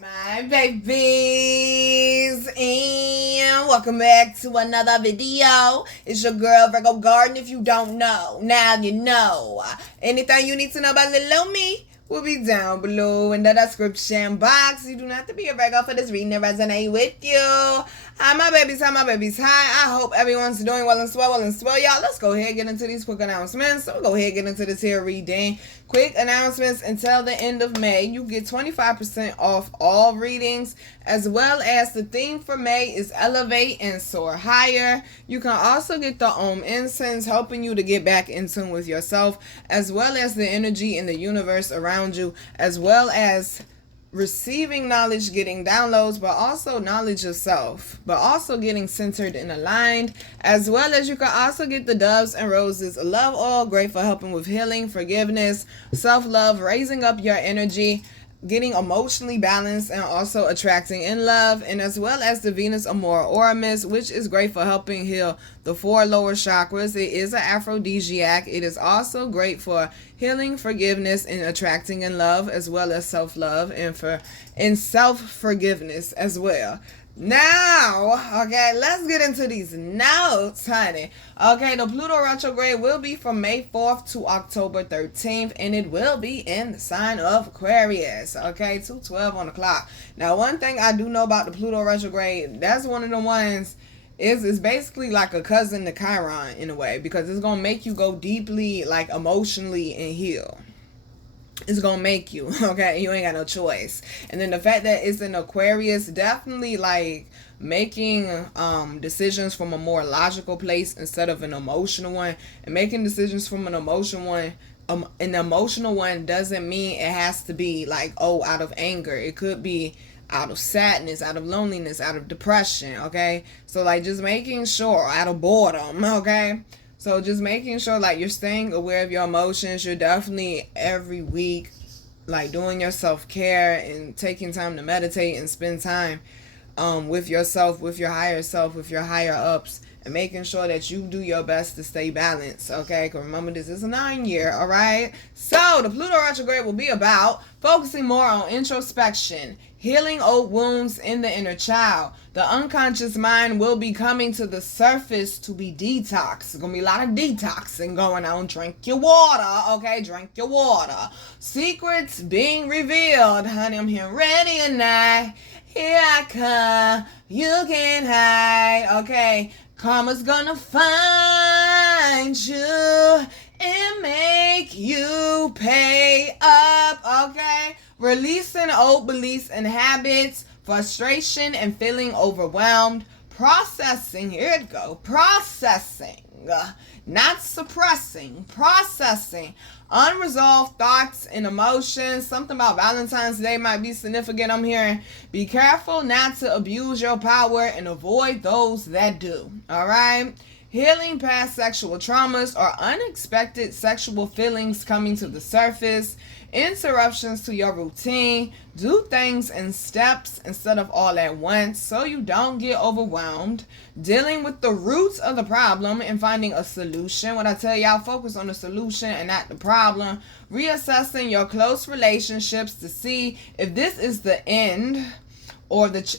My babies, and welcome back to another video. It's your girl Virgo Garden. If you don't know, now you know. Anything you need to know about little me will be down below in the description box. You do not have to be a Virgo for this reading to resonate with you. Hi my babies, hi my babies, hi. I hope everyone's doing well and swell, y'all. Let's go ahead and get into these quick announcements. So we'll go ahead and get into this here reading. Quick announcements: until the end of May, you get 25% off all readings, as well as the theme for May is Elevate and Soar Higher. You can also get the incense, helping you to get back in tune with yourself, as well as the energy in the universe around you, as well as receiving knowledge, getting downloads, but also knowledge yourself, but also getting centered and aligned, as well as you can also get the doves and roses love oil, great for helping with healing, forgiveness, self-love, raising up your energy, getting emotionally balanced, and also attracting in love, and as well as the Venus Amor Oramus, which is great for helping heal the 4 lower chakras. It is an aphrodisiac. It is also great for healing, forgiveness, and attracting in love, as well as self-love and self-forgiveness as well. Now, okay, let's get into these notes, honey. Okay, the Pluto Retrograde will be from May 4th to October 13th, and it will be in the sign of Aquarius, okay, 2:12 on the clock. Now, one thing I do know about the Pluto Retrograde, that's one of the ones, it's basically like a cousin to Chiron in a way, because it's going to make you go deeply, like, emotionally and heal. It's gonna make you, okay? You ain't got no choice. And then the fact that it's in Aquarius, definitely like making decisions from a more logical place instead of an emotional one. And making decisions from an emotional one, an emotional one doesn't mean it has to be like, oh, out of anger. It could be out of sadness, out of loneliness, out of depression, okay? So like just making sure, out of boredom, okay? So just making sure like you're staying aware of your emotions. You're definitely every week like doing your self-care and taking time to meditate and spend time with yourself, with your higher self, with your higher ups, and making sure that you do your best to stay balanced, okay? Because remember, this is a 9-year, all right? So the Pluto retrograde will be about focusing more on introspection, healing old wounds in the inner child. The unconscious mind will be coming to the surface to be detoxed. There's going to be a lot of detoxing going on. Drink your water, okay? Drink your water. Secrets being revealed. Honey, I'm here ready or not. Here I come. You can't hide, okay? Karma's gonna find you and make you pay up, okay? Releasing old beliefs and habits, frustration and feeling overwhelmed, processing, here it go, processing, not suppressing, processing, unresolved thoughts and emotions. Something about Valentine's Day might be significant, I'm hearing. Be careful not to abuse your power and avoid those that do, all right? Healing past sexual traumas or unexpected sexual feelings coming to the surface. Interruptions to your routine. Do things in steps instead of all at once so you don't get overwhelmed. Dealing with the roots of the problem and finding a solution. When I tell y'all, focus on the solution and not the problem. Reassessing your close relationships to see if this is the end or the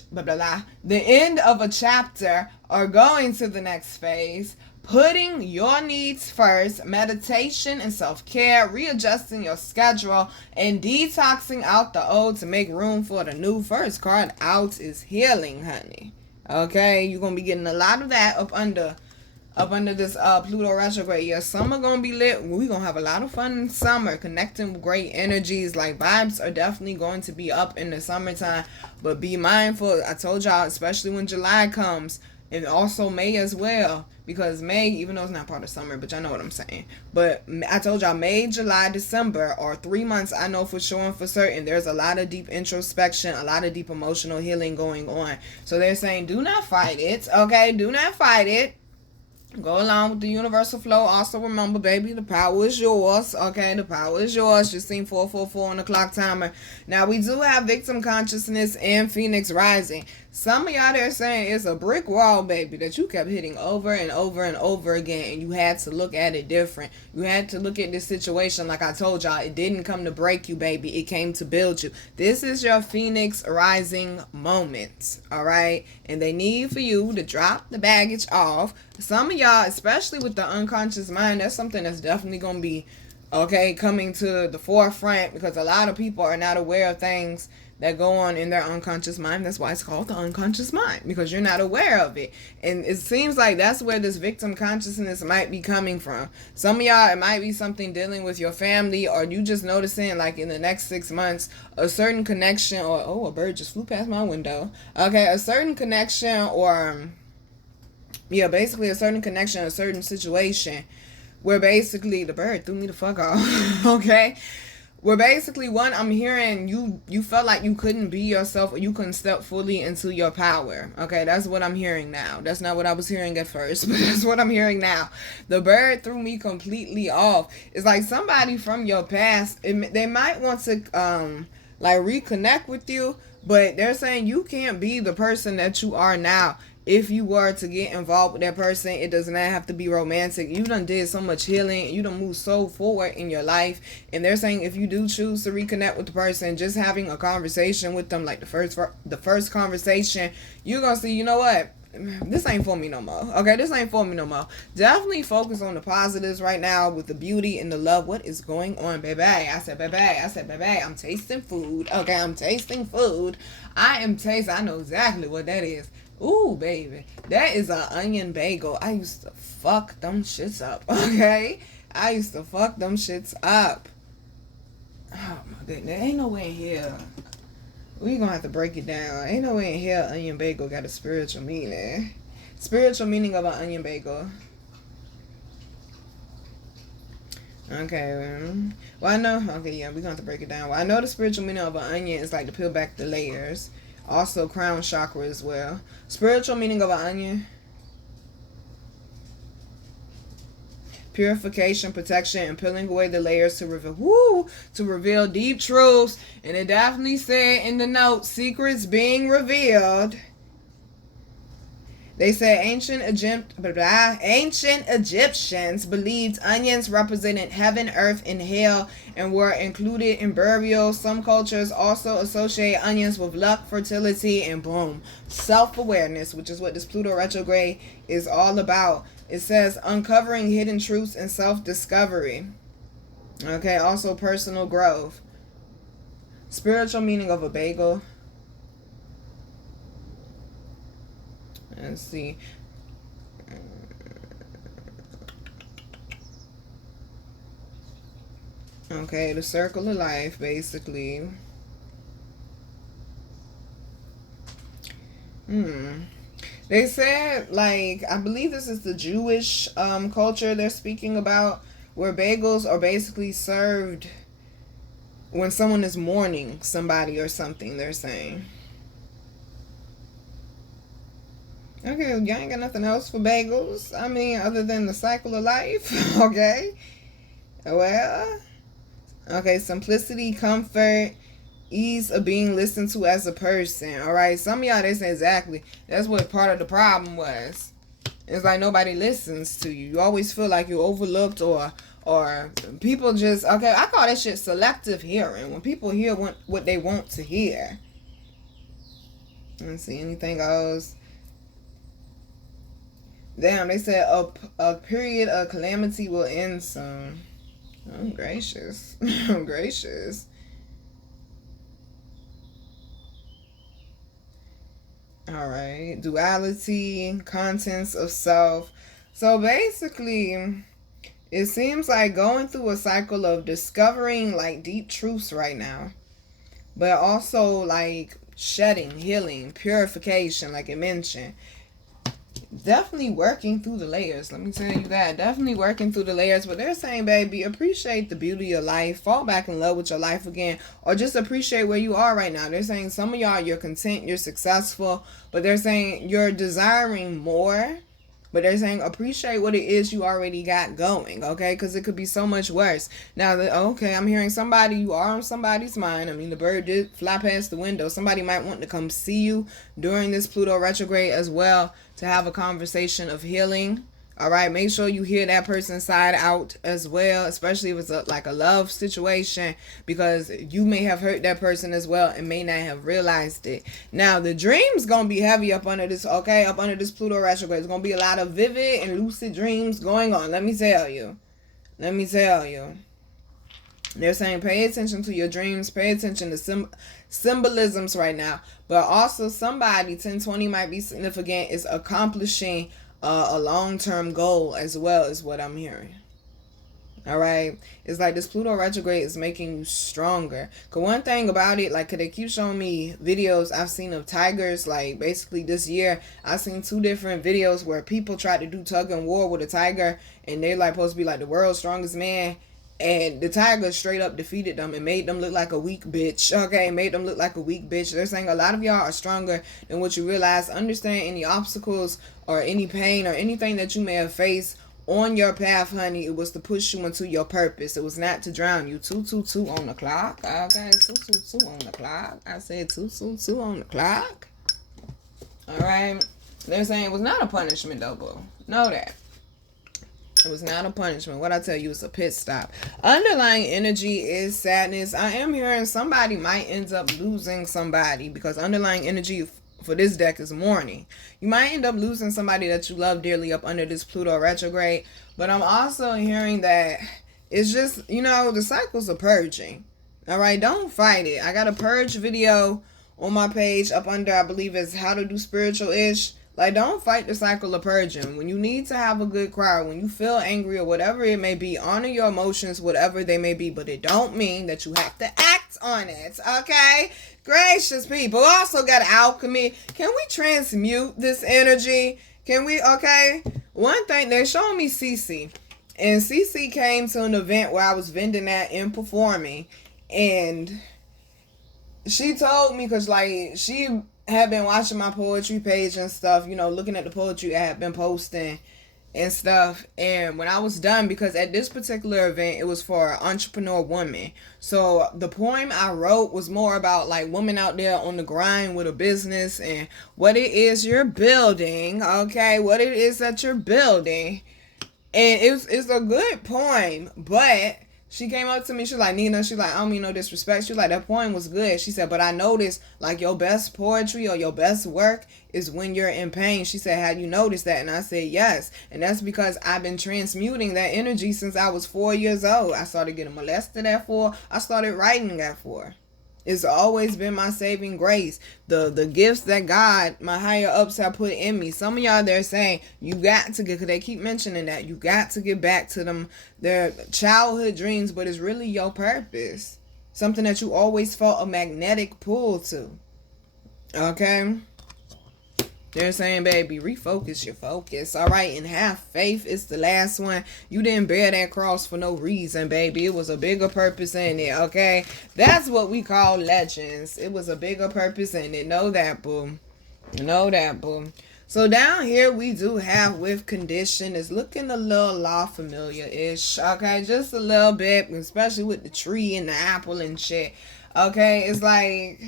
end of a chapter or going to the next phase. Putting your needs first, meditation and self-care, readjusting your schedule, and detoxing out the old to make room for the new. First card out is healing, honey. Okay, you're going to be getting a lot of that up under this Pluto retrograde. Your summer going to be lit. We're going to have a lot of fun in summer, connecting with great energies. Like, vibes are definitely going to be up in the summertime, but be mindful. I told y'all, especially when July comes, and also May as well, because May, even though it's not part of summer, but y'all know what I'm saying. But I told y'all, May, July, December are 3 months I know for sure and for certain. There's a lot of deep introspection, a lot of deep emotional healing going on. So they're saying, do not fight it, okay? Do not fight it. Go along with the universal flow. Also remember, baby, the power is yours. Okay, the power is yours. Just seen 444 on the clock timer. Now, we do have victim consciousness and Phoenix rising. Some of y'all there saying it's a brick wall, baby, that you kept hitting over and over and over again, and you had to look at it different. You had to look at this situation like I told y'all. It didn't come to break you, baby. It came to build you. This is your Phoenix rising moment, all right? And they need for you to drop the baggage off. Some of y'all, especially with the unconscious mind, that's something that's definitely going to be, okay, coming to the forefront, because a lot of people are not aware of things that go on in their unconscious mind. That's why it's called the unconscious mind, because you're not aware of it. And it seems like that's where this victim consciousness might be coming from. Some of y'all, it might be something dealing with your family, or you just noticing like in the next 6 months a certain connection, or oh, a bird just flew past my window. Okay, a certain connection, or yeah, basically a certain connection, a certain situation where basically the bird threw me the fuck off. Okay, where basically, one, I'm hearing you felt like you couldn't be yourself, or you couldn't step fully into your power. Okay, that's what I'm hearing now. That's not what I was hearing at first, but that's what I'm hearing now. The bird threw me completely off. It's like somebody from your past, they might want to like reconnect with you, but they're saying you can't be the person that you are now. If you were to get involved with that person, it does not have to be romantic. You done did so much healing. You done moved so forward in your life. And they're saying if you do choose to reconnect with the person, just having a conversation with them, like the first conversation, you're going to see, you know what? This ain't for me no more. Okay, this ain't for me no more. Definitely focus on the positives right now with the beauty and the love. What is going on, baby? I said, baby. I'm tasting food. Okay, I'm tasting food. I know exactly what that is. Ooh, baby. That is an onion bagel. I used to fuck them shits up, okay? I used to fuck them shits up. Oh, my goodness. Ain't no way in here. We gonna have to break it down. Ain't no way in here onion bagel got a spiritual meaning. Spiritual meaning of an onion bagel. Okay. Well, I know. Okay, yeah, we're gonna have to break it down. Well, I know the spiritual meaning of an onion is like to peel back the layers. Also, crown chakra as well. Spiritual meaning of an onion: purification, protection, and peeling away the layers to reveal deep truths. And it definitely said in the note, secrets being revealed. They said ancient Egyptians believed onions represented heaven, earth, and hell, and were included in burials. Some cultures also associate onions with luck, fertility, and boom, self-awareness, which is what this Pluto retrograde is all about. It says uncovering hidden truths and self-discovery. Okay, also personal growth. Spiritual meaning of a bagel. Let's see. Okay, the circle of life, basically. They said, like, I believe this is the Jewish culture they're speaking about, where bagels are basically served when someone is mourning somebody or something, they're saying. Okay, y'all ain't got nothing else for bagels? I mean, other than the cycle of life? Okay. Well, okay, simplicity, comfort, ease of being listened to as a person. Alright, some of y'all, they say exactly. That's what part of the problem was. It's like nobody listens to you. You always feel like you're overlooked, or people just, okay, I call that shit selective hearing. When people hear what they want to hear. Let's see, anything else? Damn, they said a period of calamity will end soon. I'm gracious. I'm gracious. Alright. Duality, contents of self. So basically, it seems like going through a cycle of discovering like deep truths right now. But also like shedding, healing, purification, like it mentioned. Definitely working through the layers. Let me tell you that. Definitely working through the layers. But they're saying, baby, appreciate the beauty of life. Fall back in love with your life again. Or just appreciate where you are right now. They're saying some of y'all, you're content, you're successful. But they're saying you're desiring more. But they're saying appreciate what it is you already got going, okay? Because it could be so much worse. Now, okay, I'm hearing somebody, you are on somebody's mind. I mean, the bird did fly past the window. Somebody might want to come see you during this Pluto retrograde as well to have a conversation of healing. All right, make sure you hear that person's side out as well, especially if it's like a love situation, because you may have hurt that person as well and may not have realized it. Now, the dream's going to be heavy up under this, okay, up under this Pluto retrograde. There's going to be a lot of vivid and lucid dreams going on. Let me tell you. They're saying pay attention to your dreams, pay attention to symbolisms right now. But also somebody, 1020 might be significant, is accomplishing a long-term goal as well, is what I'm hearing. All right, it's like this Pluto retrograde is making you stronger. Cause one thing about it, like, they keep showing me videos I've seen of tigers. Like, basically this year I've seen 2 different videos where people tried to do tug and war with a tiger, and they're like supposed to be like the world's strongest man, and the tiger straight up defeated them and made them look like a weak bitch. Okay, made them look like a weak bitch. They're saying a lot of y'all are stronger than what you realize. Understand any obstacles or any pain or anything that you may have faced on your path, honey, it was to push you into your purpose. It was not to drown you. 222 on the clock. Okay, 222 on the clock. I said 222 on the clock. All right. They're saying it was not a punishment, though, boo. Know that. It was not a punishment. What I tell you is a pit stop. Underlying energy is sadness. I am hearing somebody might end up losing somebody, because underlying energy for this deck is mourning. You might end up losing somebody that you love dearly up under this Pluto retrograde. But I'm also hearing that it's just, the cycles are purging. All right, don't fight it. I got a purge video on my page up under, I believe it's how to do spiritual-ish. Like, don't fight the cycle of purging. When you need to have a good cry, when you feel angry or whatever it may be, honor your emotions, whatever they may be. But it don't mean that you have to act on it, okay? Gracious people. Also got alchemy. Can we transmute this energy? Can we, okay? One thing, they're showing me Cece. And Cece came to an event where I was vending at and performing. And she told me, because, like, she had been watching my poetry page and stuff, looking at the poetry I had been posting and stuff. And when I was done, because at this particular event, it was for an entrepreneur woman. So the poem I wrote was more about, like, women out there on the grind with a business and what it is you're building, okay? What it is that you're building. And it's a good poem, but she came up to me, she was like, Nina, she like, I don't mean no disrespect. She was like, that poem was good. She said, but I noticed, like, your best poetry or your best work is when you're in pain. She said, have you noticed that? And I said, yes. And that's because I've been transmuting that energy since I was 4 years old. I started getting molested at 4. I started writing at 4. It's always been my saving grace. The gifts that God, my higher ups, have put in me. Some of y'all, they're saying, you got to get, because they keep mentioning that, you got to get back to them, their childhood dreams, but it's really your purpose. Something that you always felt a magnetic pull to. Okay? They're saying, baby, refocus your focus. All right, and have faith is the last one. You didn't bear that cross for no reason, baby. It was a bigger purpose in it, okay? That's what we call legends. It was a bigger purpose in it. Know that, boo. Know that, boo. So down here, we do have with condition. It's looking a little law familiar-ish, okay? Just a little bit, especially with the tree and the apple and shit, okay? It's like,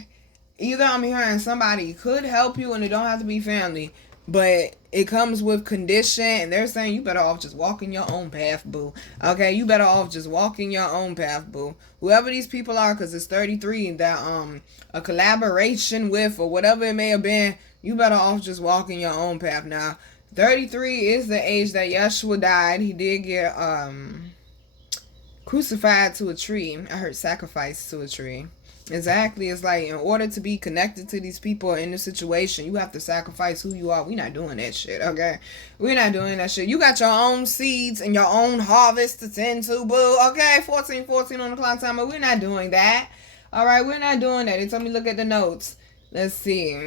either I'm hearing somebody could help you and it don't have to be family, but it comes with condition, and they're saying you better off just walking your own path, boo. Okay, you better off just walking your own path, boo. Whoever these people are, because it's 33 that a collaboration with or whatever it may have been, you better off just walking your own path. Now, 33 is the age that Yeshua died. He did get crucified to a tree. I heard sacrificed to a tree. Exactly. It's like, in order to be connected to these people in this situation, you have to sacrifice who you are. We're not doing that shit, okay? We're not doing that shit. You got your own seeds and your own harvest to tend to, boo, okay? 14 on the clock timer. We're not doing that. All right, we're not doing that. They told me look at the notes. Let's see.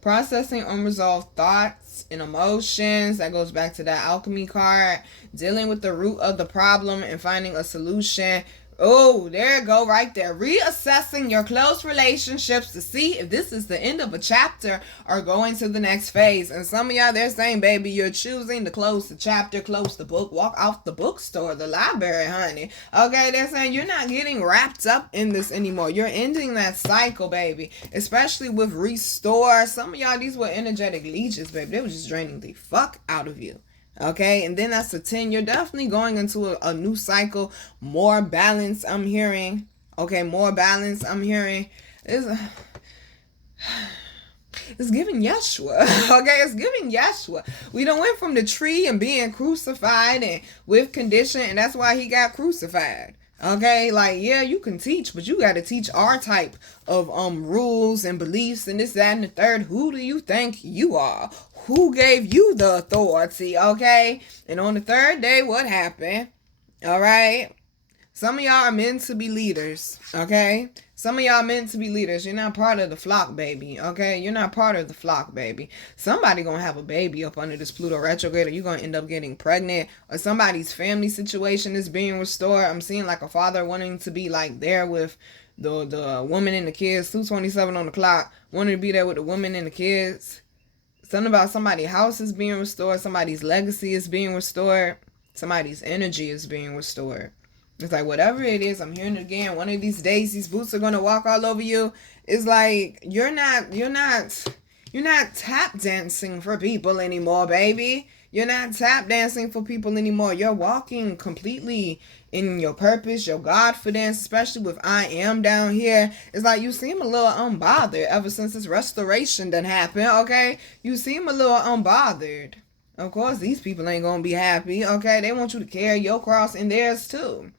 Processing unresolved thoughts and emotions. That goes back to that alchemy card. Dealing with the root of the problem and finding a solution. Oh, there you go, right there. Reassessing your close relationships to see if this is the end of a chapter or going to the next phase. And some of y'all, they're saying, baby, you're choosing to close the chapter, close the book, walk off the bookstore, the library, honey. Okay, they're saying you're not getting wrapped up in this anymore. You're ending that cycle, baby. Especially with restore. Some of y'all, these were energetic leeches, baby. They were just draining the fuck out of you. Okay, and then that's a 10. You're definitely going into a new cycle. More balance, I'm hearing. Okay, more balance, I'm hearing. It's giving Yeshua. Okay, it's giving Yeshua. We done went from the tree and being crucified and with condition, and that's why he got crucified. Okay, like, yeah, you can teach, but you got to teach our type of rules and beliefs and this, that, and the third. Who do you think you are? Who gave you the authority? Okay, and on the third day, what happened? All right, some of y'all are meant to be leaders. Okay, some of y'all meant to be leaders. You're not part of the flock, baby. Okay, you're not part of the flock, baby. Somebody gonna have a baby up under this Pluto retrograde, or you're gonna end up getting pregnant, or somebody's family situation is being restored. I'm seeing like a father wanting to be like there with the woman and the kids. 2:27 on the clock, wanting to be there with the woman and the kids. Something about somebody's house is being restored. Somebody's legacy is being restored. Somebody's energy is being restored. It's like, whatever it is, I'm hearing it again. One of these days, these boots are going to walk all over you. It's like, you're not tap dancing for people anymore, baby. You're not tap dancing for people anymore. You're walking completely in your purpose, your Godfidence, especially with I am down here. It's like you seem a little unbothered ever since this restoration done happened, okay? You seem a little unbothered. Of course, these people ain't gonna be happy, okay? They want you to carry your cross and theirs too.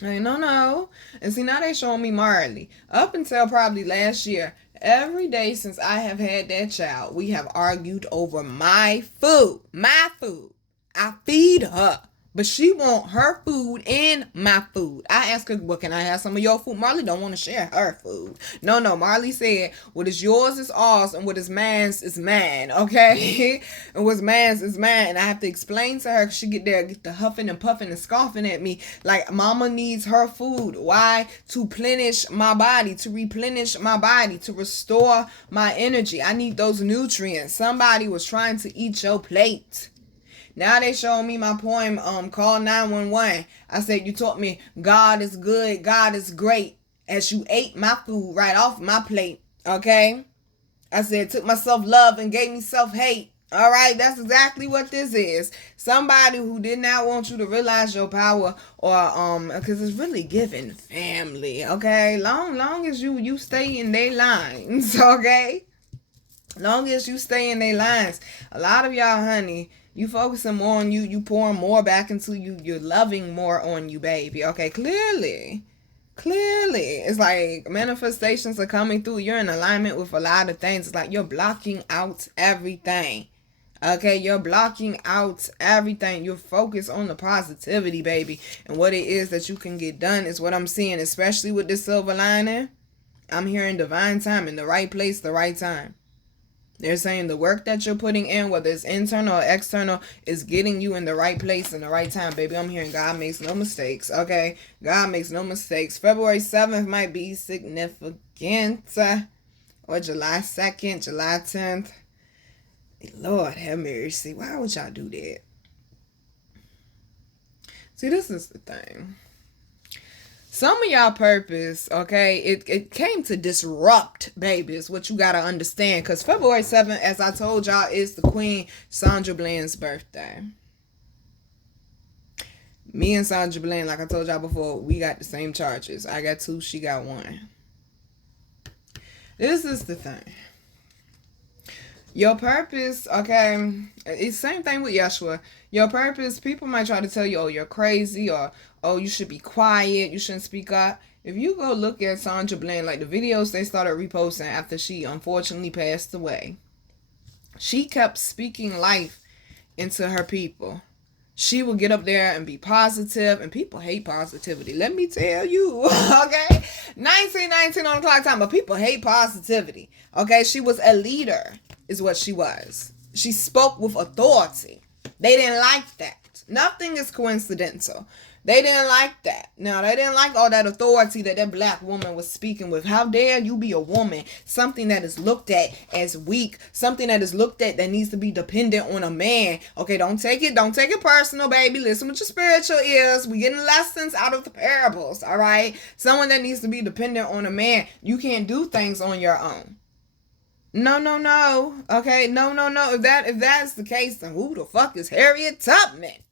Hey, no. And see, now they showing me Marley. Up until probably last year, every day since I have had that child, we have argued over my food. My food. I feed her, but she want her food and my food. I asked her, well, can I have some of your food? Marley don't want to share her food. No. Marley said, what is yours is ours, and what is mine's is mine, okay? And what's mine's is mine. And I have to explain to her, she get the huffing and puffing and scoffing at me. Like, mama needs her food. Why? To replenish my body, to restore my energy. I need those nutrients. Somebody was trying to eat your plate. Now they showing me my poem, Call 911. I said, you taught me God is good, God is great, as you ate my food right off my plate, okay? I said, took my self-love and gave me self-hate. All right, that's exactly what this is. Somebody who did not want you to realize your power, or because it's really giving family, okay? Long as you stay in their lines, okay? Long as you stay in their lines. A lot of y'all, honey, you focusing more on you pouring more back into you, you're loving more on you, baby. Okay, clearly. It's like manifestations are coming through. You're in alignment with a lot of things. It's like you're blocking out everything. Okay, you're blocking out everything. You're focused on the positivity, baby. And what it is that you can get done is what I'm seeing, especially with the silver lining. I'm hearing divine time in the right place, the right time. They're saying the work that you're putting in, whether it's internal or external, is getting you in the right place in the right time, baby. I'm hearing God makes no mistakes, okay? God makes no mistakes. February 7th might be significant, or July 2nd, July 10th. Lord have mercy. Why would y'all do that? See, this is the thing. Some of y'all purpose, okay, it came to disrupt, baby, is what you got to understand. Because February 7th, as I told y'all, is the Queen Sandra Bland's birthday. Me and Sandra Bland, like I told y'all before, we got the same charges. I got 2, she got 1. This is the thing. Your purpose, okay, it's the same thing with Yeshua. Your purpose, people might try to tell you, oh, you're crazy, or, oh, you should be quiet, you shouldn't speak up. If you go look at Sandra Bland, like the videos they started reposting after she unfortunately passed away, she kept speaking life into her people. She would get up there and be positive, and people hate positivity. Let me tell you, okay? 1919 on the clock time, but people hate positivity, okay? She was a leader, is what she was. She spoke with authority. They didn't like that. Nothing is coincidental. They didn't like that. Now, they didn't like all that authority that that black woman was speaking with. How dare you be a woman? Something that is looked at as weak. Something that is looked at that needs to be dependent on a man. Okay, don't take it personal, baby. Listen with your spiritual ears. We getting lessons out of the parables, all right? Someone that needs to be dependent on a man. You can't do things on your own. No. Okay, no. If that's the case, then who the fuck is Harriet Tubman?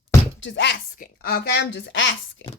Just asking. Okay, I'm just asking.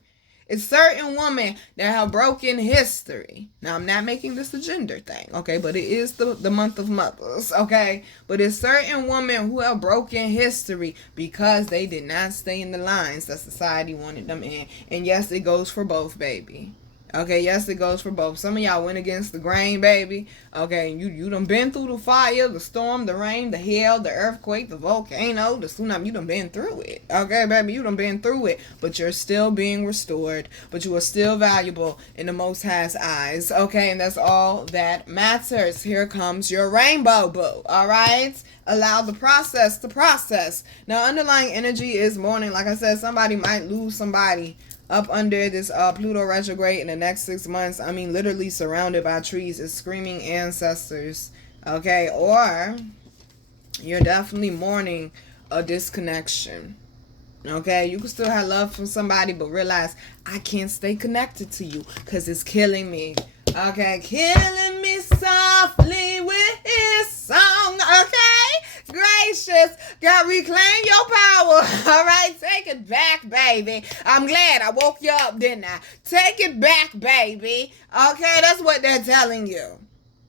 It's certain women that have broken history. Now, I'm not making this a gender thing, okay? But it is the month of mothers, okay? But it's certain women who have broken history because they did not stay in the lines that society wanted them in. And yes, it goes for both, baby. Okay, yes, it goes for both. Some of y'all went against the grain, baby. Okay, you done been through the fire, the storm, the rain, the hail, the earthquake, the volcano, the tsunami. You done been through it. Okay, baby, you done been through it. But you're still being restored. But you are still valuable in the Most High's eyes. Okay, and that's all that matters. Here comes your rainbow, boo. All right? Allow the process to process. Now, underlying energy is mourning. Like I said, somebody might lose somebody up under this Pluto retrograde in the next 6 months. I mean, literally surrounded by trees. It's screaming ancestors. Okay, or you're definitely mourning a disconnection. Okay, you can still have love for somebody, but realize I can't stay connected to you because it's killing me. Okay, killing me softly with his song. Okay, gracious, God, reclaim your power. All right, take it back, baby. I'm glad I woke you up, didn't I? Take it back, baby. Okay, that's what they're telling you.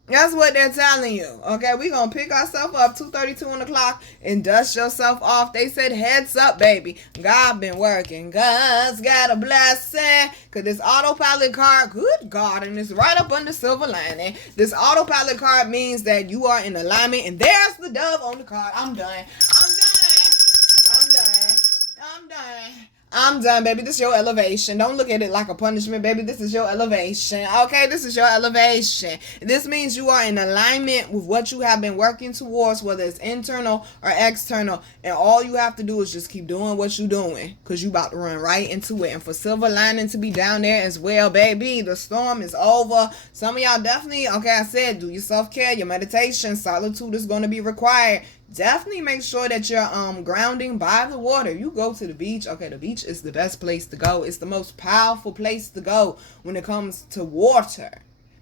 That's what they're telling you. Okay, we gonna pick ourselves up 2:32 on the clock and dust yourself off. They said heads up, baby. God been working. God's got a blessing. Cause this autopilot card, good God, and it's right up under silver lining. This autopilot card means that you are in alignment, and there's the dove on the card. I'm done, baby. This is your elevation. Don't look at it like a punishment, baby. This is your elevation. Okay, this is your elevation. This means you are in alignment with what you have been working towards, whether it's internal or external. And all you have to do is just keep doing what you're doing, because you about to run right into it. And for silver lining to be down there as well, baby, the storm is over. Some of y'all definitely, okay, I said, do your self-care, your meditation. Solitude is going to be required. Definitely make sure that you're grounding by the water. You go to the beach. Okay, the beach is the best place to go. It's the most powerful place to go when it comes to water,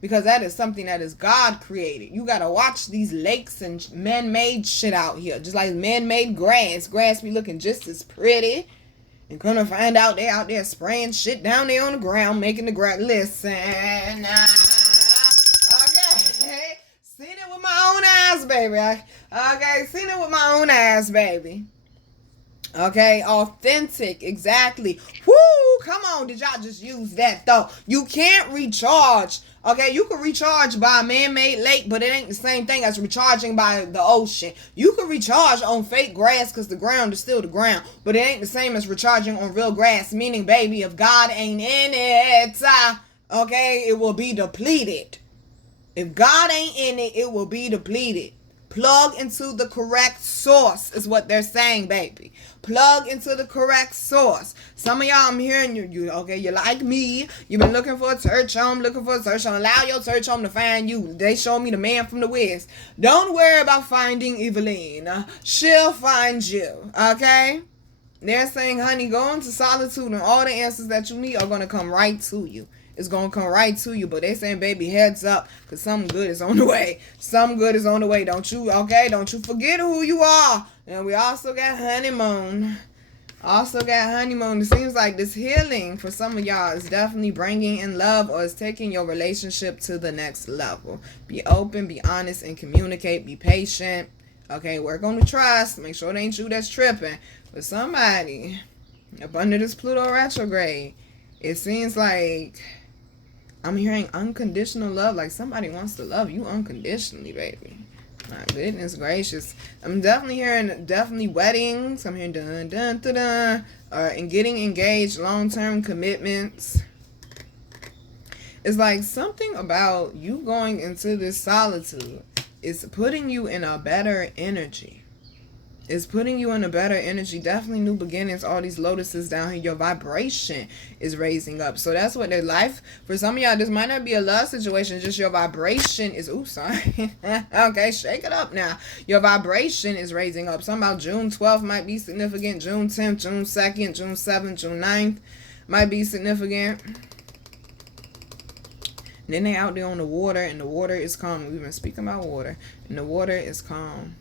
because that is something that is God created. You got to watch these lakes and man-made shit out here. Just like man-made grass. Grass be looking just as pretty. And gonna find out they out there spraying shit down there on the ground, making the grass. Listen. Seen it with my own eyes, baby. Okay, seen it with my own eyes, baby. Okay, authentic, exactly. Woo, come on, did y'all just use that, though? You can't recharge. Okay, you can recharge by a man-made lake, but it ain't the same thing as recharging by the ocean. You can recharge on fake grass because the ground is still the ground, but it ain't the same as recharging on real grass, meaning, baby, if God ain't in it, okay, it will be depleted. If God ain't in it, it will be depleted. Plug into the correct source is what they're saying, baby. Plug into the correct source. Some of y'all, I'm hearing you, okay, you're like me. You've been looking for a church home, Allow your church home to find you. They show me the man from the West. Don't worry about finding Evelyn. She'll find you, okay? They're saying, honey, go into solitude and all the answers that you need are going to come right to you. It's going to come right to you. But they saying, baby, heads up, because something good is on the way. Something good is on the way. Don't you forget who you are. And we also got honeymoon. It seems like this healing for some of y'all is definitely bringing in love, or is taking your relationship to the next level. Be open, be honest, and communicate. Be patient. Okay, work on the trust. Make sure it ain't you that's tripping. But somebody up under this Pluto retrograde, it seems like I'm hearing unconditional love, like somebody wants to love you unconditionally, baby. My goodness gracious. I'm definitely hearing weddings. I'm hearing dun dun dun dun, and getting engaged, long-term commitments. It's like something about you going into this solitude is putting you in a better energy. It's putting you in a better energy. Definitely new beginnings. All these lotuses down here. Your vibration is raising up. So that's what their life. For some of y'all, this might not be a love situation. Just your vibration is. Ooh, sorry. Okay, shake it up now. Your vibration is raising up. Something about June 12th might be significant. June 10th, June 2nd, June 7th, June 9th might be significant. And then they out there on the water, and the water is calm. We've been speaking about water, and the water is calm.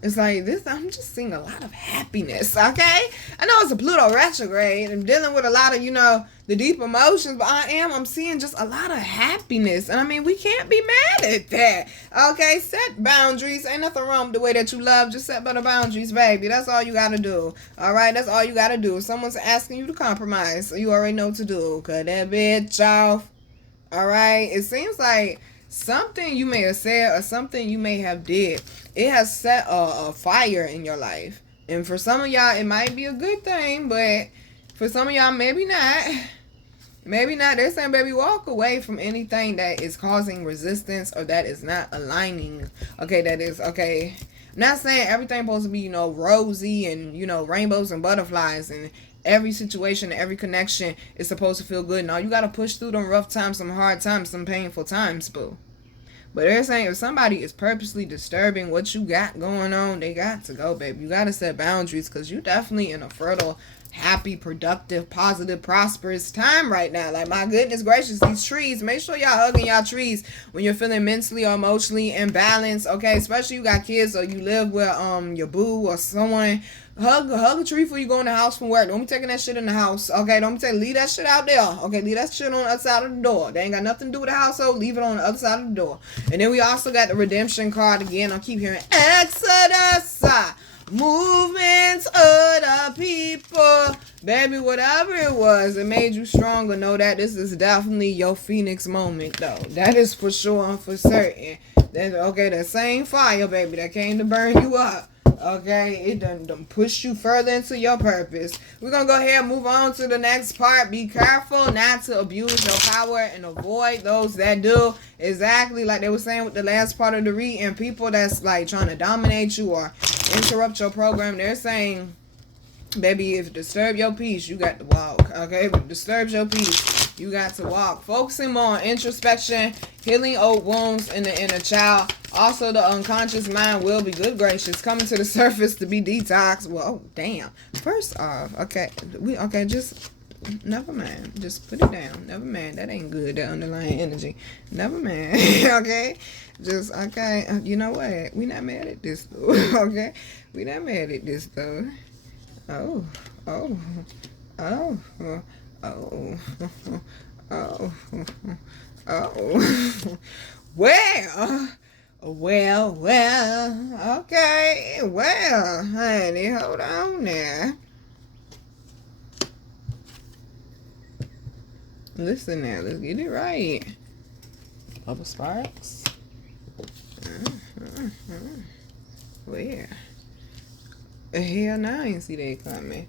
It's like this, I'm just seeing a lot of happiness, okay? I know it's a Pluto retrograde. I'm dealing with a lot of, the deep emotions, but I'm seeing just a lot of happiness. And I mean, we can't be mad at that, okay? Set boundaries. Ain't nothing wrong with the way that you love. Just set better boundaries, baby. That's all you got to do, all right? That's all you got to do. If someone's asking you to compromise, you already know what to do. Cut that bitch off, all right? It seems like something you may have said or something you may have did, it has set a fire in your life. And for some of y'all, it might be a good thing, but for some of y'all, maybe not. Maybe not. They're saying, baby, walk away from anything that is causing resistance or that is not aligning. Okay, that is, okay. I'm not saying everything supposed to be, rosy and, rainbows and butterflies and every situation, every connection is supposed to feel good. No, you got to push through them rough times, some hard times, some painful times, boo. But they're saying if somebody is purposely disturbing what you got going on, they got to go, baby. You got to set boundaries because you definitely in a fertile, happy, productive, positive, prosperous time right now. Like, my goodness gracious, these trees, make sure y'all hugging y'all trees when you're feeling mentally or emotionally imbalanced, okay? Especially you got kids or you live with your boo or someone. Hug a tree before you go in the house from work. Don't be taking that shit in the house, okay? Don't be leave that shit out there, okay? Leave that shit on the other side of the door. They ain't got nothing to do with the household. Leave it on the other side of the door. And then we also got the redemption card again. I keep hearing Exodus, movements of the people. Baby, whatever it was, it made you stronger. Know that this is definitely your Phoenix moment, though. That is for sure and for certain. That's, okay, that same fire, baby, that came to burn you up. Okay, it done push you further into your purpose. We're going to go ahead and move on to the next part. Be careful not to abuse your power and avoid those that do. Exactly like they were saying with the last part of the read. And people that's like trying to dominate you or interrupt your program, they're saying, baby, if it disturbs your peace, you got to walk. Okay, if it disturbs your peace, you got to walk. Focusing more on introspection, healing old wounds in the inner child. Also, the unconscious mind will be good gracious coming to the surface to be detoxed. Well, oh, damn. First off, okay, just never mind. Just put it down. Never mind. That ain't good. That underlying energy. Never mind. Okay, just okay. You know what? We not mad at this though. Okay, we not mad at this though. Oh. Well, okay, well, honey, hold on now. Listen now, let's get it right. Bubble sparks. Where? Hell no, I ain't see that coming.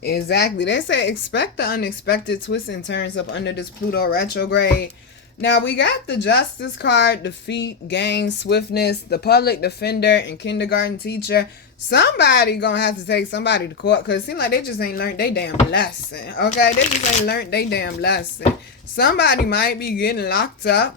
Exactly. They say expect the unexpected twists and turns up under this Pluto retrograde. Now, we got the Justice card, defeat, gain, swiftness, the public defender, and kindergarten teacher. Somebody gonna have to take somebody to court because it seems like they just ain't learned their damn lesson. Okay? They just ain't learned their damn lesson. Somebody might be getting locked up.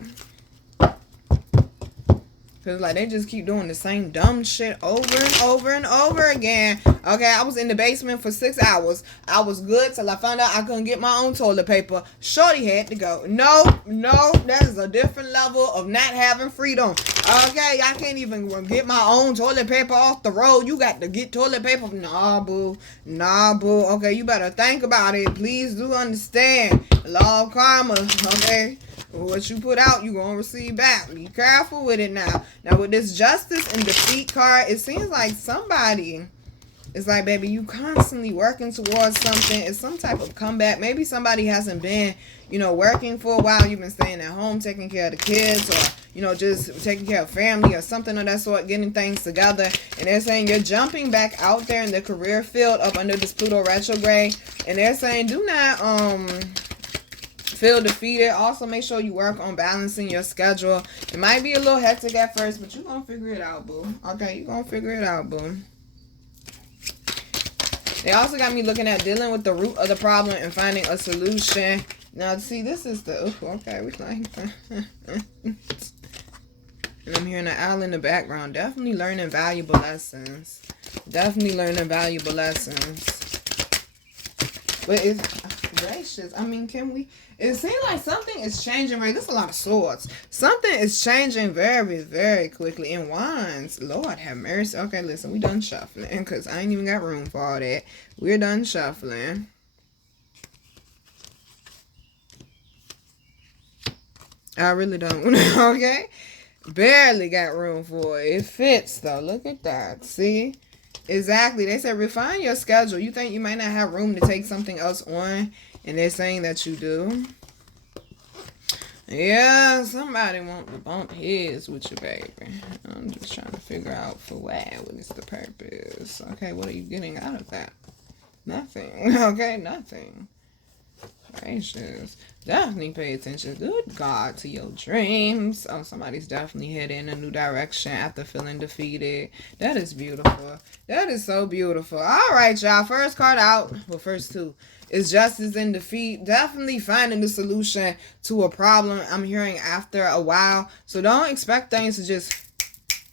Because, like, they just keep doing the same dumb shit over and over and over again. Okay, I was in the basement for 6 hours. I was good till I found out I couldn't get my own toilet paper. Shorty had to go. No, that is a different level of not having freedom. Okay, I can't even get my own toilet paper off the road. You got to get toilet paper. Nah, boo. Okay, you better think about it. Please do understand. Law of karma, okay? What you put out, you gonna receive back. Be careful with it now. Now, with this justice and defeat card, it seems like somebody is like, baby, you constantly working towards something. It's some type of comeback. Maybe somebody hasn't been, working for a while. You've been staying at home, taking care of the kids, or, just taking care of family or something of that sort, getting things together. And they're saying you're jumping back out there in the career field up under this Pluto retrograde. And they're saying do not, feel defeated. Also, make sure you work on balancing your schedule. It might be a little hectic at first, but you're going to figure it out, boo. Okay, you're going to figure it out, boo. They also got me looking at dealing with the root of the problem and finding a solution. Now, see, this is the... Ooh, okay, we like... And I'm hearing an owl in the background. Definitely learning valuable lessons. Definitely learning valuable lessons. But it's gracious. I mean, can we... It seems like something is changing, right? There's a lot of swords. Something is changing very, very quickly. In wands, Lord have mercy. Okay, listen, we done shuffling because I ain't even got room for all that. We're done shuffling. I really don't. Okay? Barely got room for it. It fits, though. Look at that. See? Exactly. They said refine your schedule. You think you might not have room to take something else on, and they're saying that you do. Yeah, somebody want to bump heads with you, baby. I'm just trying to figure out for what is the purpose. Okay, what are you getting out of that? Nothing. Okay, nothing. Gracious. Definitely pay attention. Good God to your dreams. Oh, somebody's definitely heading in a new direction after feeling defeated. That is beautiful. That is so beautiful. All right, y'all. First card out. Well, first two. Is justice in defeat. Definitely finding the solution to a problem. I'm hearing after a while. So don't expect things to just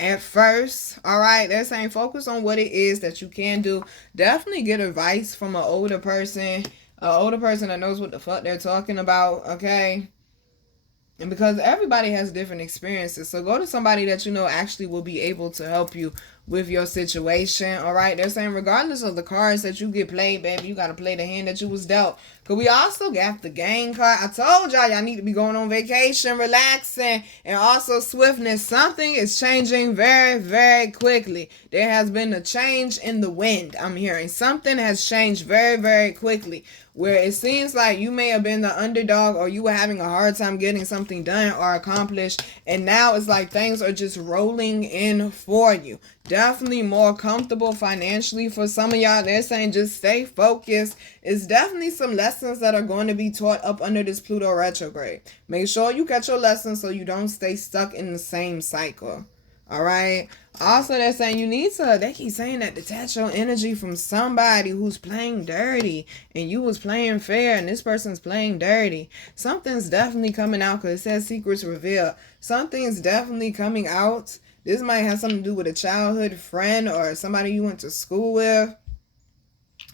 at first. All right. They're saying focus on what it is that you can do. Definitely get advice from an older person. An older person that knows what the fuck they're talking about, okay? And because everybody has different experiences, so go to somebody that you know actually will be able to help you with your situation, all right? They're saying regardless of the cards that you get played, baby, you got to play the hand that you was dealt. Because we also got the game card. I told y'all need to be going on vacation, relaxing, and also swiftness. Something is changing very, very quickly. There has been a change in the wind, I'm hearing. Something has changed very, very quickly, where it seems like you may have been the underdog or you were having a hard time getting something done or accomplished, and now it's like things are just rolling in for you. Definitely more comfortable financially for some of y'all. They're saying just stay focused. It's definitely some lessons that are going to be taught up under this Pluto retrograde. Make sure you get your lessons so you don't stay stuck in the same cycle. All right. Also, they're saying you need to, they keep saying that detach your energy from somebody who's playing dirty and you was playing fair and this person's playing dirty. Something's definitely coming out because it says secrets revealed. Something's definitely coming out. This might have something to do with a childhood friend or somebody you went to school with.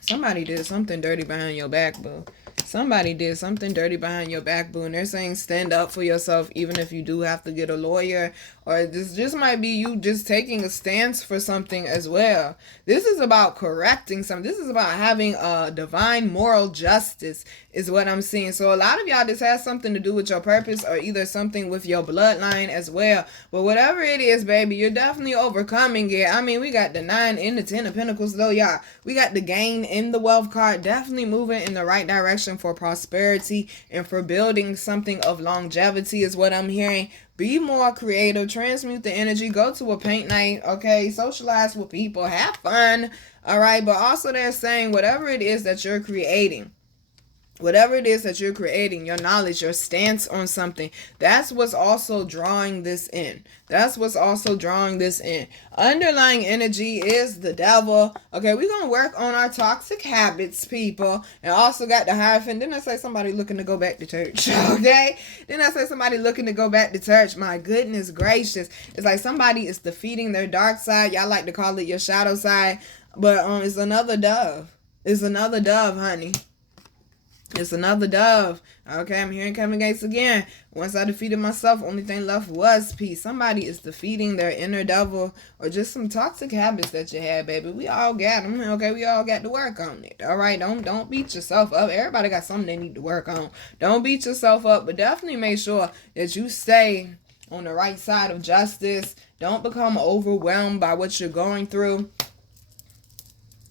Somebody did something dirty behind your back, boo. Somebody did something dirty behind your back, boo. And they're saying stand up for yourself even if you do have to get a lawyer. Or this just might be you just taking a stance for something as well. This is about correcting something. This is about having a divine moral justice is what I'm seeing. So a lot of y'all, this has something to do with your purpose or either something with your bloodline as well. But whatever it is, baby, you're definitely overcoming it. I mean, we got the 9 and the 10 of Pentacles though, y'all. We got the gain in the wealth card. Definitely moving in the right direction for prosperity and for building something of longevity is what I'm hearing. Be more creative, transmute the energy, go to a paint night, okay, socialize with people, have fun, all right? But also they're saying whatever it is that you're creating, your knowledge, your stance on something, that's what's also drawing this in. That's what's also drawing this in. Underlying energy is the devil. Okay, we're going to work on our toxic habits, people. And also got the Hierophant. Didn't I say somebody looking to go back to church? Okay? Didn't I say somebody looking to go back to church? My goodness gracious. It's like somebody is defeating their dark side. Y'all like to call it your shadow side. But it's another dove. It's another dove, honey. It's another dove. Okay, I'm hearing Kevin Gates again. Once I defeated myself, only thing left was peace. Somebody is defeating their inner devil or just some toxic habits that you had, baby. We all got them. Okay, we all got to work on it. All right, don't beat yourself up. Everybody got something they need to work on. Don't beat yourself up, but definitely make sure that you stay on the right side of justice. Don't become overwhelmed by what you're going through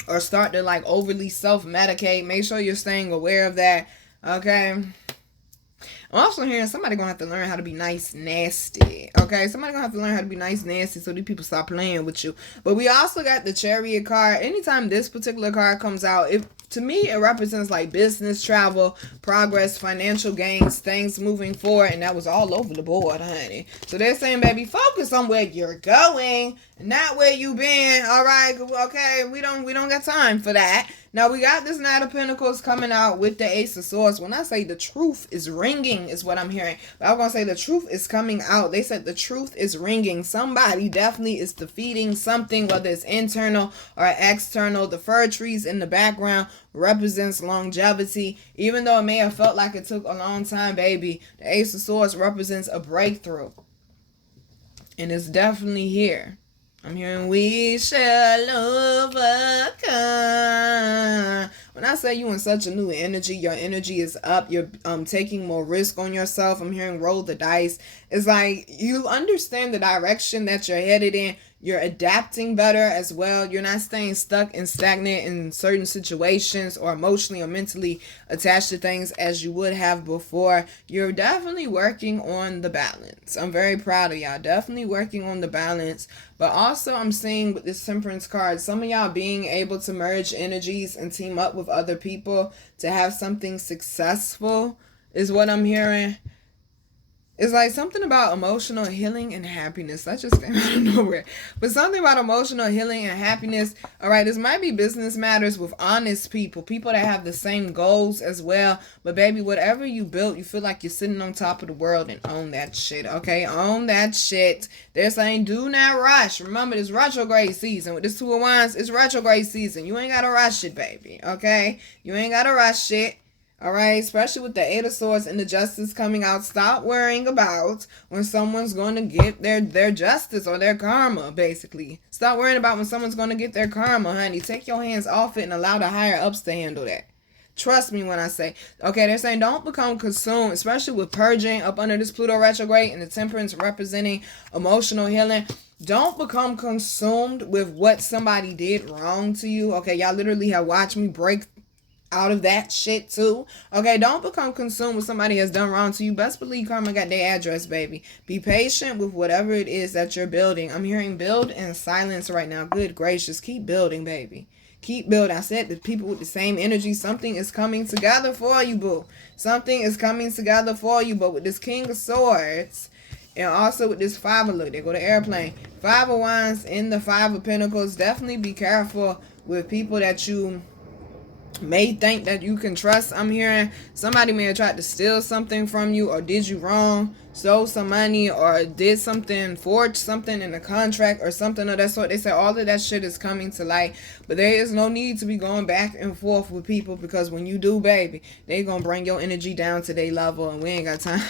or start to like overly self-medicate. Make sure you're staying aware of that, okay? I'm also hearing somebody gonna have to learn how to be nice nasty. Okay, somebody gonna have to learn how to be nice nasty so these people stop playing with you. But we also got the Chariot card. Anytime this particular card comes out, to me it represents like business, travel, progress, financial gains, things moving forward, and that was all over the board, honey. So they're saying, baby, focus on where you're going, not where you been. All right, okay, we don't got time for that. Now we got this Knight of Pentacles coming out with the Ace of Swords. When I say the truth is ringing is what I'm hearing. But I'm going to say the truth is coming out. They said the truth is ringing. Somebody definitely is defeating something, whether it's internal or external. The fir trees in the background represents longevity. Even though it may have felt like it took a long time, baby, the Ace of Swords represents a breakthrough. And it's definitely here. I'm hearing we shall overcome. When I say you in such a new energy, your energy is up. You're taking more risk on yourself. I'm hearing roll the dice. It's like you understand the direction that you're headed in. You're adapting better as well. You're not staying stuck and stagnant in certain situations or emotionally or mentally attached to things as you would have before. You're definitely working on the balance. I'm very proud of y'all. Definitely working on the balance. But also I'm seeing with this Temperance card, some of y'all being able to merge energies and team up with other people to have something successful is what I'm hearing. It's like something about emotional healing and happiness. That just came out of nowhere. But something about emotional healing and happiness. All right, this might be business matters with honest people. People that have the same goals as well. But baby, whatever you built, you feel like you're sitting on top of the world and own that shit. Okay, own that shit. They're saying do not rush. Remember, this retrograde season. With this Two of Wands, it's retrograde season. You ain't got to rush it, baby. Okay? You ain't got to rush it. All right, especially with the Eight of Swords and the Justice coming out. Stop worrying about when someone's going to get their justice or their karma, basically. Stop worrying about when someone's going to get their karma, honey. Take your hands off it and allow the higher ups to handle that. Trust me when I say. Okay, they're saying don't become consumed, especially with purging up under this Pluto retrograde and the Temperance representing emotional healing. Don't become consumed with what somebody did wrong to you. Okay, y'all literally have watched me break out of that shit too. Okay, don't become consumed with somebody has done wrong to you. Best believe karma got their address, baby. Be patient with whatever it is that you're building. I'm hearing build in silence right now. Good gracious, keep building, baby. Keep building. I said the people with the same energy, something is coming together for you, boo. Something is coming together for you. But with this King of Swords and also with this Five of, look, there go the airplane. Five of Wands in the Five of Pentacles. Definitely be careful with people that you may think that you can trust. I'm hearing somebody may have tried to steal something from you or did you wrong, stole some money or did something, forged something in a contract or something of that sort. They say all of that shit is coming to light, but there is no need to be going back and forth with people, because when you do, baby, they gonna bring your energy down to their level, and we ain't got time.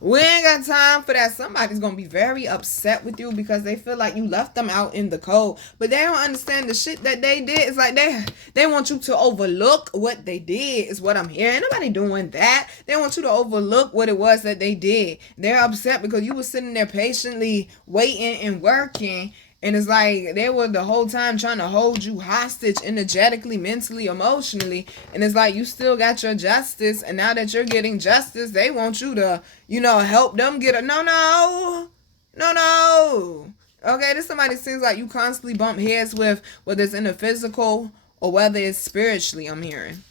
We ain't got time for that. Somebody's gonna be very upset with you because they feel like you left them out in the cold, but they don't understand the shit that they did. It's like they want you to overlook what they did, is what I'm hearing. Nobody doing that. They want you to overlook what it was that they did. They're upset because you were sitting there patiently waiting and working, and it's like they were the whole time trying to hold you hostage energetically, mentally, emotionally, and it's like you still got your justice, and now that you're getting justice, they want you to, help them get a no. Okay, this somebody seems like you constantly bump heads with, whether it's in the physical or whether it's spiritually, I'm hearing.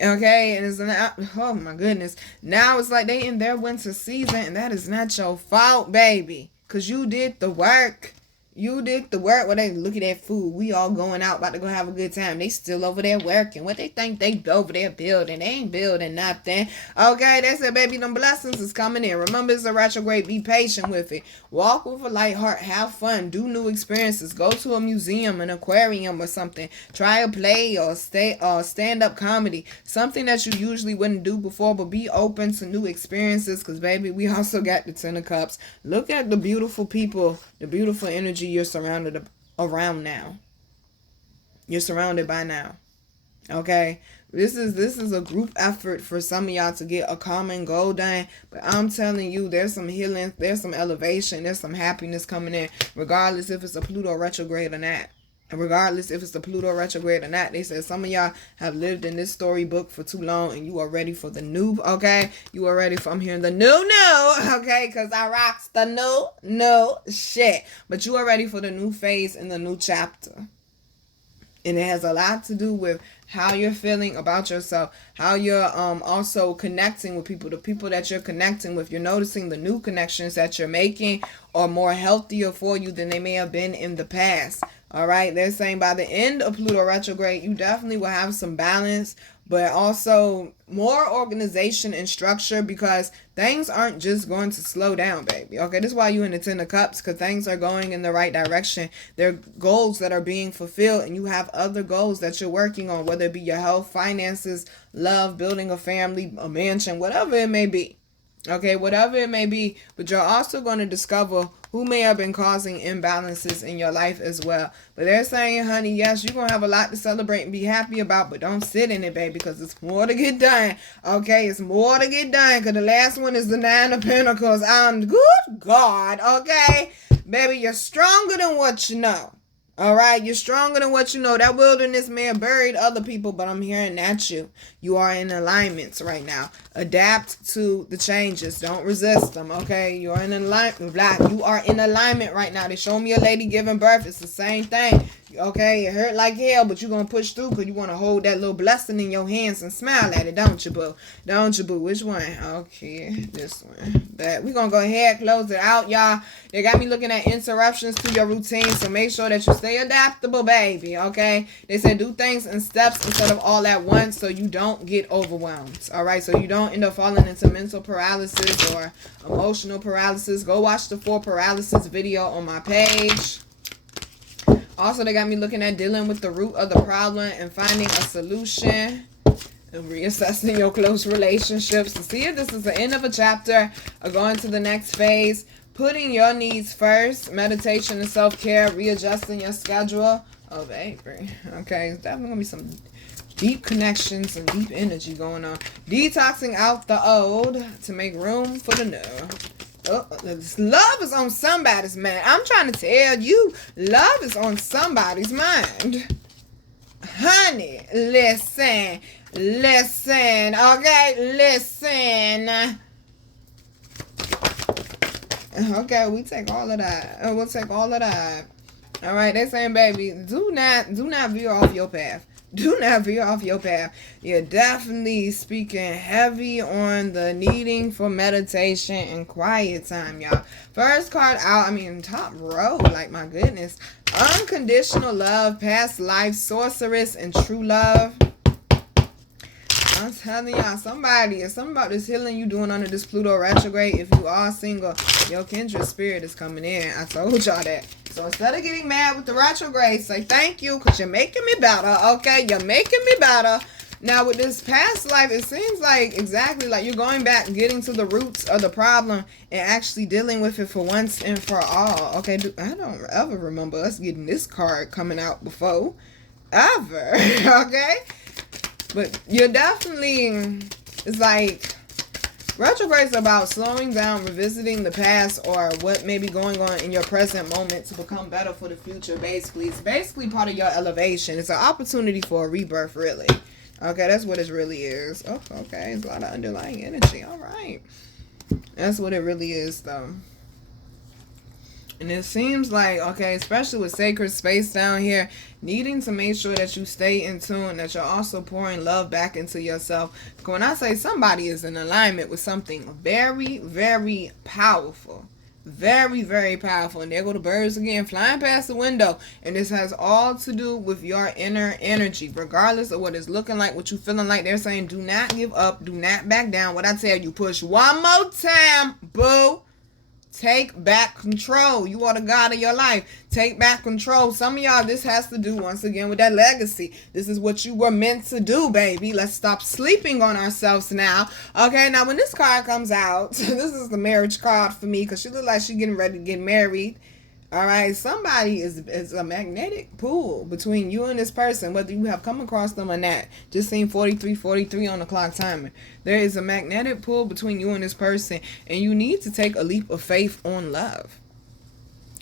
Okay, and it's not, oh my goodness. Now it's like they in their winter season, and that is not your fault, baby. Because you did the work. You did the work. Well, they look at that food. We all going out, about to go have a good time. They still over there working. What they think they over there building? They ain't building nothing. Okay, they said, baby, them blessings is coming in. Remember, it's a retrograde. Be patient with it. Walk with a light heart. Have fun. Do new experiences. Go to a museum, an aquarium or something. Try a play or stand-up comedy. Something that you usually wouldn't do before, but be open to new experiences, because, baby, we also got the Ten of Cups. Look at the beautiful people, the beautiful energy you're surrounded around now. You're surrounded by now. Okay, this is a group effort for some of y'all to get a common goal done, but I'm telling you, there's some healing, there's some elevation, there's some happiness coming in, regardless if it's a Pluto retrograde or not. regardless if it's the Pluto retrograde or not. They said some of y'all have lived in this storybook for too long and you are ready for the new, okay? You are ready for, I'm hearing the new, okay? Because I rocks the new shit. But you are ready for the new phase and the new chapter. And it has a lot to do with how you're feeling about yourself, how you're also connecting with people, the people that you're connecting with. You're noticing the new connections that you're making are more healthier for you than they may have been in the past. All right, they're saying by the end of Pluto retrograde, you definitely will have some balance, but also more organization and structure, because things aren't just going to slow down, baby. Okay, this is why you in the Ten of Cups, because things are going in the right direction. There are goals that are being fulfilled, and you have other goals that you're working on, whether it be your health, finances, love, building a family, a mansion, whatever it may be. Okay, whatever it may be, but you're also going to discover who may have been causing imbalances in your life as well. But they're saying, honey, yes, you're going to have a lot to celebrate and be happy about, but don't sit in it, baby, because it's more to get done. Okay, it's more to get done, because the last one is the Nine of Pentacles. Good God, okay? Baby, you're stronger than what you know. All right, you're stronger than what you know. That wilderness man buried other people, but I'm hearing that you are in alignments right now. Adapt to the changes. Don't resist them, okay? You are in alignment. You are in alignment right now. They show me a lady giving birth. It's the same thing. Okay, it hurt like hell, but you're going to push through because you want to hold that little blessing in your hands and smile at it, don't you, boo? Don't you, boo? Which one? Okay, this one. But we're going to go ahead, close it out, y'all. They got me looking at interruptions to your routine, so make sure that you stay adaptable, baby, okay? They said do things in steps instead of all at once so you don't get overwhelmed, all right? So you don't end up falling into mental paralysis or emotional paralysis. Go watch the 4 paralysis video on my page. Also, they got me looking at dealing with the root of the problem and finding a solution and reassessing your close relationships to see if this is the end of a chapter or going to the next phase. Putting your needs first, meditation and self-care, readjusting your schedule. Oh, baby. Okay, it's definitely going to be some deep connections and deep energy going on. Detoxing out the old to make room for the new. Oh, love is on somebody's mind. I'm trying to tell you, love is on somebody's mind. Honey, listen, okay, listen. Okay, we take all of that. We'll take all of that. All right, they're saying, baby, do not veer off your path. Do not veer off your path. You're definitely speaking heavy on the needing for meditation and quiet time, y'all. First card out, top row, like my goodness. Unconditional love, past life, sorceress, and true love. I'm telling y'all, something about this healing you doing under this Pluto retrograde. If you are single, your kindred spirit is coming in. I told y'all that. So instead of getting mad with the retrograde, say thank you, because you're making me better, okay? You're making me better. Now, with this past life, it seems like exactly like you're going back and getting to the roots of the problem and actually dealing with it for once and for all, okay? I don't ever remember us getting this card coming out before. Ever, okay? But you're definitely, it's like, retrograde is about slowing down, revisiting the past or what may be going on in your present moment to become better for the future, basically. It's basically part of your elevation. It's an opportunity for a rebirth, really. Okay, that's what it really is. Oh, okay, it's a lot of underlying energy. All right. That's what it really is, though. And it seems like, okay, especially with sacred space down here, needing to make sure that you stay in tune, that you're also pouring love back into yourself. When I say somebody is in alignment with something very, very powerful, very, very powerful. And there go the birds again, flying past the window. And this has all to do with your inner energy, regardless of what it's looking like, what you're feeling like. They're saying, do not give up, do not back down. What I tell you, push one more time, boo. Take back control. You are the God of your life. Take back control. Some of y'all, this has to do, once again, with that legacy. This is what you were meant to do, baby. Let's stop sleeping on ourselves now. Okay, now when this card comes out, this is the marriage card for me because she look like she's getting ready to get married. All right, somebody is a magnetic pull between you and this person, whether you have come across them or not. Just seen 43 on the clock timer. There is a magnetic pull between you and this person, and you need to take a leap of faith on love.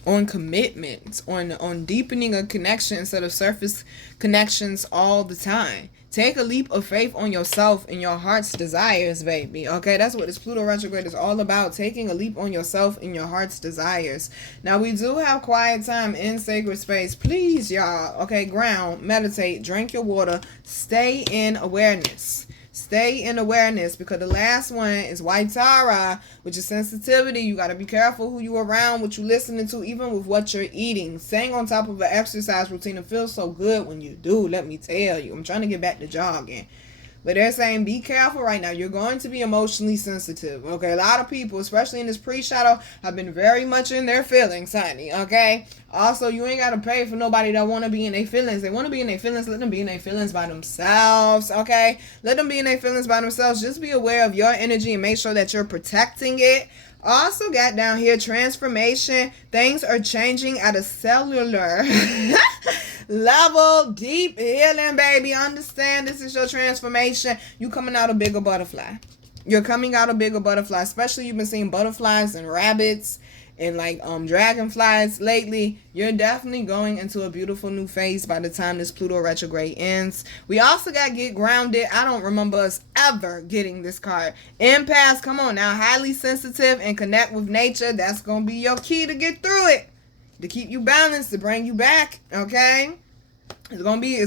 on commitment, on deepening a connection instead of surface connections all the time. Take a leap of faith on yourself and your heart's desires, baby. Okay, that's what this Pluto retrograde is all about. Taking a leap on yourself and your heart's desires. Now, we do have quiet time in sacred space. Please, y'all, okay, ground, meditate, drink your water, stay in awareness. Stay in awareness, because the last one is White Tara, which is sensitivity. You got to be careful who you around, what you listening to, even with what you're eating. Staying on top of an exercise routine, it feels so good when you do, let me tell you. I'm trying to get back to jogging. But they're saying be careful right now. You're going to be emotionally sensitive. Okay, a lot of people, especially in this pre-shadow, have been very much in their feelings, honey. Okay. Also, you ain't got to pay for nobody that want to be in their feelings. They want to be in their feelings. Let them be in their feelings by themselves. Okay. Let them be in their feelings by themselves. Just be aware of your energy and make sure that you're protecting it. Also got down here transformation. Things are changing at a cellular level. Deep healing, baby. Understand this is your transformation. You coming out a bigger butterfly. You're coming out a bigger butterfly. Especially you've been seeing butterflies and rabbits and like dragonflies lately. You're definitely going into a beautiful new phase by the time this Pluto retrograde ends. We also got get grounded. I don't remember us ever getting this card. Empaths, come on now. Highly sensitive and connect with nature. That's going to be your key to get through it. To keep you balanced, to bring you back. Okay? It's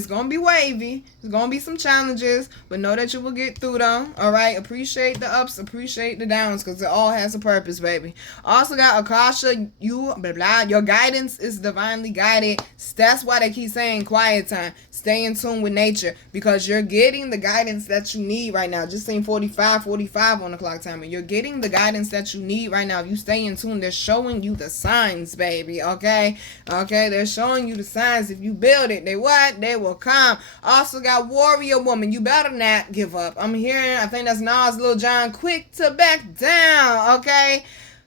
gonna be wavy. It's gonna be some challenges, but know that you will get through them. All right. Appreciate the ups, appreciate the downs, because it all has a purpose, baby. Also got Akasha. Your guidance is divinely guided. That's why they keep saying quiet time. Stay in tune with nature, because you're getting the guidance that you need right now. Just saying 45 on the clock timer. You're getting the guidance that you need right now. If you stay in tune, they're showing you the signs, baby. Okay. They're showing you the signs. If you build it, they what? They will come. Also got warrior woman. You better not give up. I'm hearing, I think that's Nas, Lil Jon, quick to back down. Okay.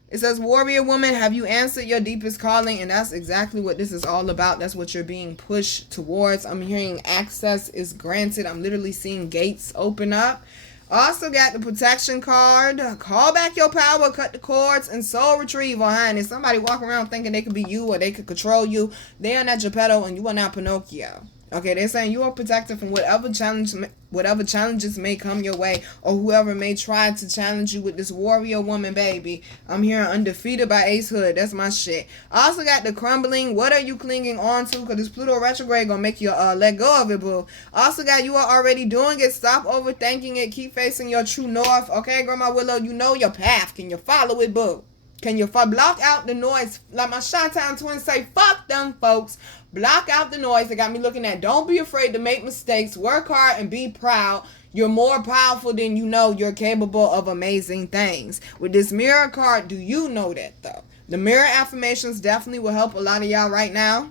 It says, warrior woman, have you answered your deepest calling? And that's exactly what this is all about. That's what you're being pushed towards. I'm hearing access is granted. I'm literally seeing gates open up. Also got the protection card. Call back your power, cut the cords, and soul retrieval, honey. Somebody walking around thinking they could be you or they could control you. They are not Geppetto and you are not Pinocchio. Okay, they're saying you are protected from whatever challenges may come your way, or whoever may try to challenge you with this warrior woman, baby. I'm hearing undefeated by Ace Hood. That's my shit. I also got the crumbling. What are you clinging on to? Because this Pluto retrograde gonna make you let go of it, boo. Also got you are already doing it. Stop overthinking it. Keep facing your true north. Okay, Grandma Willow, you know your path. Can you follow it, boo? Can you block out the noise? Like my Chi-Town twins say, fuck them folks. Block out the noise. They got me looking at, don't be afraid to make mistakes. Work hard and be proud. You're more powerful than you know. You're capable of amazing things. With this mirror card, do you know that though? The mirror affirmations definitely will help a lot of y'all right now.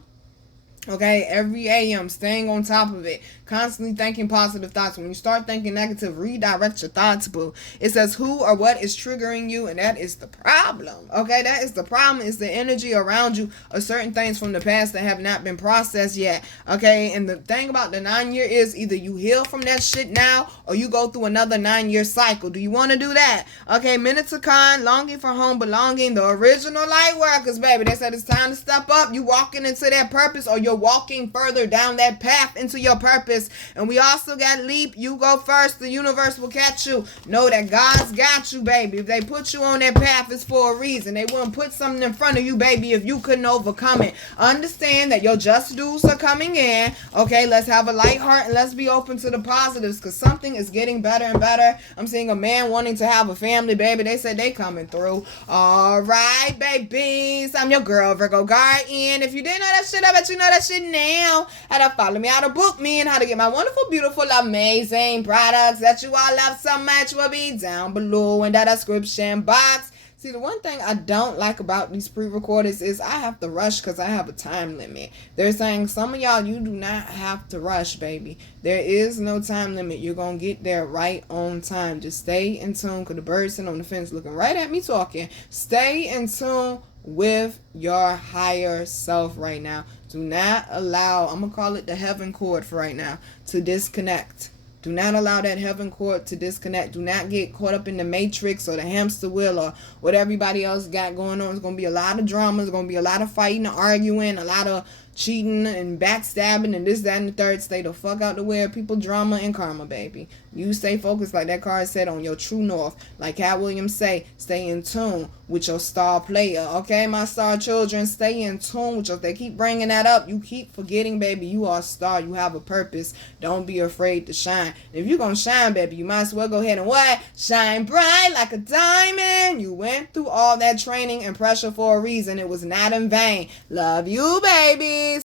Okay, every AM, staying on top of it, constantly thinking positive thoughts. When you start thinking negative, redirect your thoughts, boo. It says who or what is triggering you, and that is the problem. Okay, that is the problem. Is the energy around you of certain things from the past that have not been processed yet. Okay, and the thing about the 9-year is either you heal from that shit now or you go through another 9-year cycle. Do you want to do that? Okay, Minutakan, longing for home belonging, the original light workers, baby. They said it's time to step up. You walking into that purpose, or you're walking further down that path into your purpose. And we also got leap. You go first. The universe will catch you. Know that God's got you, baby. If they put you on that path, it's for a reason. They wouldn't put something in front of you, baby, if you couldn't overcome it. Understand that your just dues are coming in. Okay, let's have a light heart and let's be open to the positives, because something is getting better and better. I'm seeing a man wanting to have a family, baby. They said they coming through. All right, babies. I'm your girl, Virgo Garden. If you didn't know that shit, I bet you know that shit now. How to follow me, how to book me, and how to get my wonderful, beautiful, amazing products that you all love so much will be down below in the description box. See, the one thing I don't like about these pre-recorders is I have to rush because I have a time limit. They're saying some of y'all, you do not have to rush, baby. There is no time limit. You're going to get there right on time. Just stay in tune, because the bird sitting on the fence looking right at me talking. Stay in tune with your higher self right now. Do not allow, I'm going to call it the heaven cord for right now, to disconnect. Do not allow that heaven court to disconnect. Do not get caught up in the matrix or the hamster wheel or what everybody else got going on. It's going to be a lot of drama. It's going to be a lot of fighting and arguing, a lot of cheating and backstabbing and this, that, and the third. Stay the fuck out the way of people, drama, and karma, baby. You stay focused, like that card said, on your true north. Like Cat Williams say, stay in tune with your star player. Okay, my star children, stay in tune with your... They keep bringing that up. You keep forgetting, baby, you are a star. You have a purpose. Don't be afraid to shine. If you're going to shine, baby, you might as well go ahead and what? Shine bright like a diamond. You went through all that training and pressure for a reason. It was not in vain. Love you, babies.